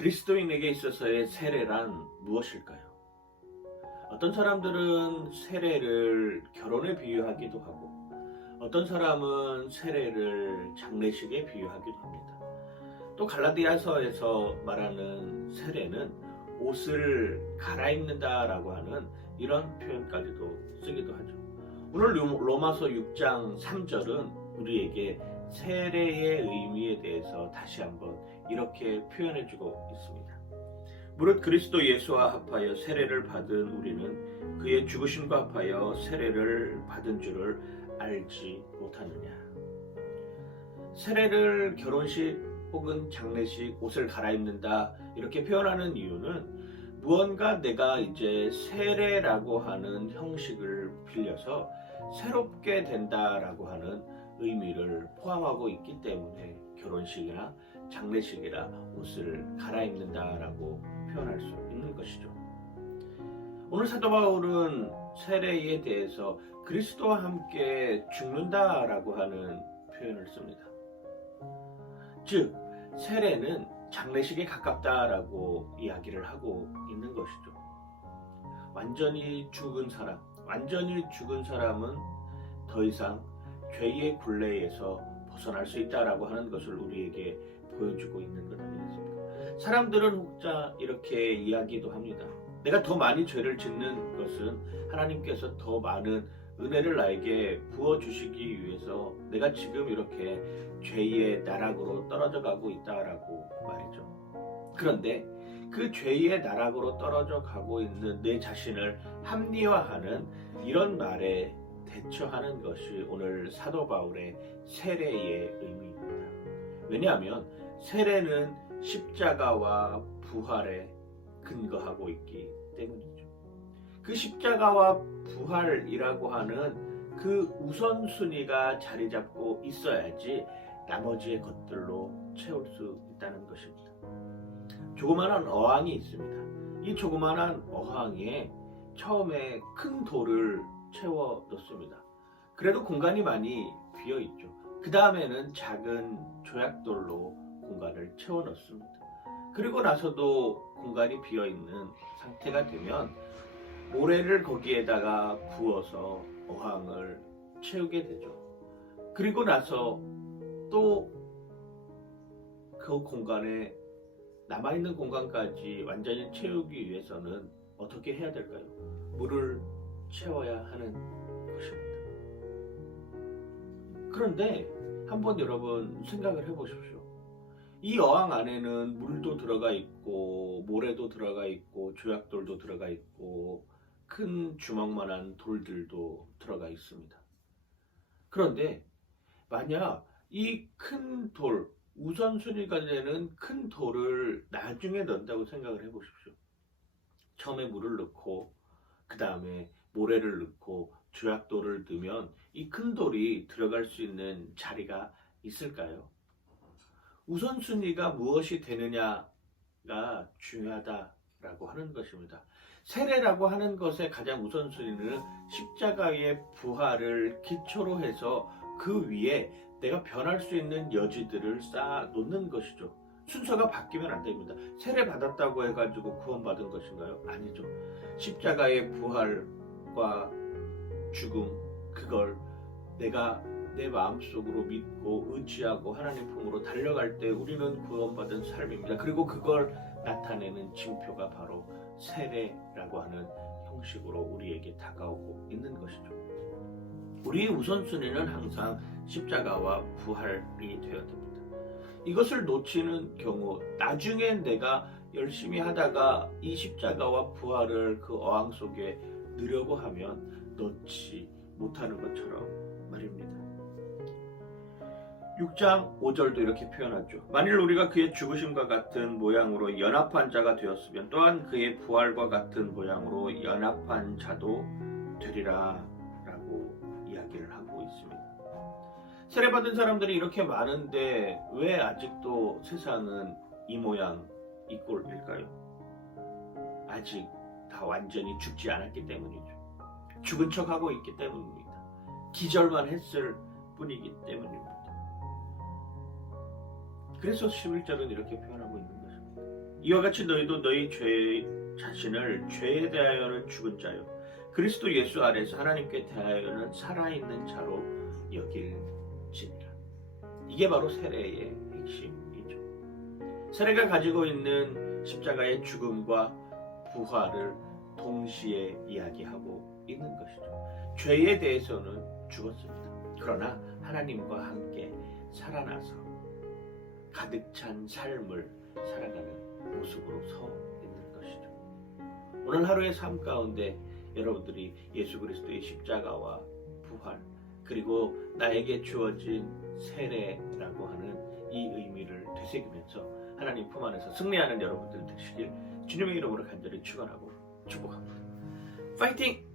그리스도인에게 있어서의 세례란 무엇일까요? 어떤 사람들은 세례를 결혼에 비유하기도 하고, 어떤 사람은 세례를 장례식에 비유하기도 합니다. 또 갈라디아서에서 말하는 세례는 옷을 갈아입는다라고 하는 이런 표현까지도 쓰기도 하죠. 오늘 로마서 6장 3절은 우리에게 세례의 의미에 대해서 다시 한번 이렇게 표현해주고 있습니다. 무릇 그리스도 예수와 합하여 세례를 받은 우리는 그의 죽으심과 합하여 세례를 받은 줄을 알지 못하느냐. 세례를 결혼식 혹은 장례식, 옷을 갈아입는다 이렇게 표현하는 이유는 무언가 내가 이제 세례라고 하는 형식을 빌려서 새롭게 된다라고 하는 의미를 포함하고 있기 때문에 결혼식이나 장례식이나 옷을 갈아입는다라고 표현할 수 있는 것이죠. 오늘 사도 바울은 세례에 대해서 그리스도와 함께 죽는다라고 하는 표현을 씁니다. 즉, 세례는 장례식에 가깝다라고 이야기를 하고 있는 것이죠. 완전히 죽은 사람은 더 이상 죄의 굴레에서 벗어날 수 있다라고 하는 것을 우리에게 보여주고 있는 것 아니겠습니까? 사람들은 혹자 이렇게 이야기도 합니다. 내가 더 많이 죄를 짓는 것은 하나님께서 더 많은 은혜를 나에게 부어주시기 위해서 내가 지금 이렇게 죄의 나락으로 떨어져 가고 있다라고 말이죠. 그런데 그 죄의 나락으로 떨어져 가고 있는 내 자신을 합리화하는 이런 말에 대처하는 것이 오늘 사도 바울의 세례의 의미입니다. 왜냐하면 세례는 십자가와 부활에 근거하고 있기 때문이죠. 그 십자가와 부활이라고 하는 그 우선순위가 자리 잡고 있어야지 나머지의 것들로 채울 수 있다는 것입니다. 조그마한 어항이 있습니다. 이 조그마한 어항에 처음에 큰 돌을 채워 넣습니다. 그래도 공간이 많이 비어 있죠. 그 다음에는 작은 조약돌로 공간을 채워 넣습니다. 그리고 나서도 공간이 비어 있는 상태가 되면 모래를 거기에다가 부어서 어항을 채우게 되죠. 그리고 나서 또 그 공간에 남아있는 공간까지 완전히 채우기 위해서는 어떻게 해야 될까요? 물을 채워야 하는 것입니다. 그런데 한번 여러분 생각을 해보십시오. 이 어항 안에는 물도 들어가 있고 모래도 들어가 있고 조약돌도 들어가 있고 큰 주먹만한 돌들도 들어가 있습니다. 그런데 만약 이 큰 돌, 우선순위가 되는 큰 돌을 나중에 넣는다고 생각을 해보십시오. 처음에 물을 넣고 그 다음에 모래를 넣고 조약돌을 넣으면 이 큰 돌이 들어갈 수 있는 자리가 있을까요? 우선순위가 무엇이 되느냐가 중요하다라고 하는 것입니다. 세례라고 하는 것의 가장 우선순위는 십자가의 부활을 기초로 해서 그 위에 내가 변할 수 있는 여지들을 쌓아 놓는 것이죠. 순서가 바뀌면 안 됩니다. 세례 받았다고 해가지고 구원받은 것인가요? 아니죠. 십자가의 부활과 죽음, 그걸 내가 내 마음속으로 믿고 의지하고 하나님 품으로 달려갈 때 우리는 구원받은 삶입니다. 그리고 그걸 나타내는 징표가 바로 세례라고 하는 형식으로 우리에게 다가오고 있는 것이죠. 우리의 우선순위는 항상 십자가와 부활이 되어야 됩니다. 이것을 놓치는 경우 나중에 내가 열심히 하다가 이 십자가와 부활을 그 어항 속에 넣으려고 하면 넣지 못하는 것처럼 말입니다. 6장 5절도 이렇게 표현하죠. 만일 우리가 그의 죽으심과 같은 모양으로 연합한 자가 되었으면 또한 그의 부활과 같은 모양으로 연합한 자도 되리라 라고 이야기를 하고 있습니다. 세례받은 사람들이 이렇게 많은데 왜 아직도 세상은 이 모양 이 꼴일까요? 아직 다 완전히 죽지 않았기 때문이죠. 죽은 척하고 있기 때문입니다. 기절만 했을 뿐이기 때문입니다. 그래서 11절은 이렇게 표현하고 있는 것입니다. 이와 같이 너희도 너희 죄 자신을 죄에 대하여는 죽은 자요 그리스도 예수 아래서 하나님께 대하여는 살아있는 자로 여길지니라. 이게 바로 세례의 핵심이죠. 세례가 가지고 있는 십자가의 죽음과 부활을 동시에 이야기하고 있는 것이죠. 죄에 대해서는 죽었습니다. 그러나 하나님과 함께 살아나서 가득 찬 삶을 살아가는 모습으로 서 있는 것이죠. 오늘 하루의 삶 가운데 여러분들이 예수 그리스도의 십자가와 부활 그리고 나에게 주어진 세례라고 하는 이 의미를 되새기면서 하나님 품 안에서 승리하는 여러분들 되시길 주님의 이름으로 간절히 축원하고 축복합니다. 파이팅!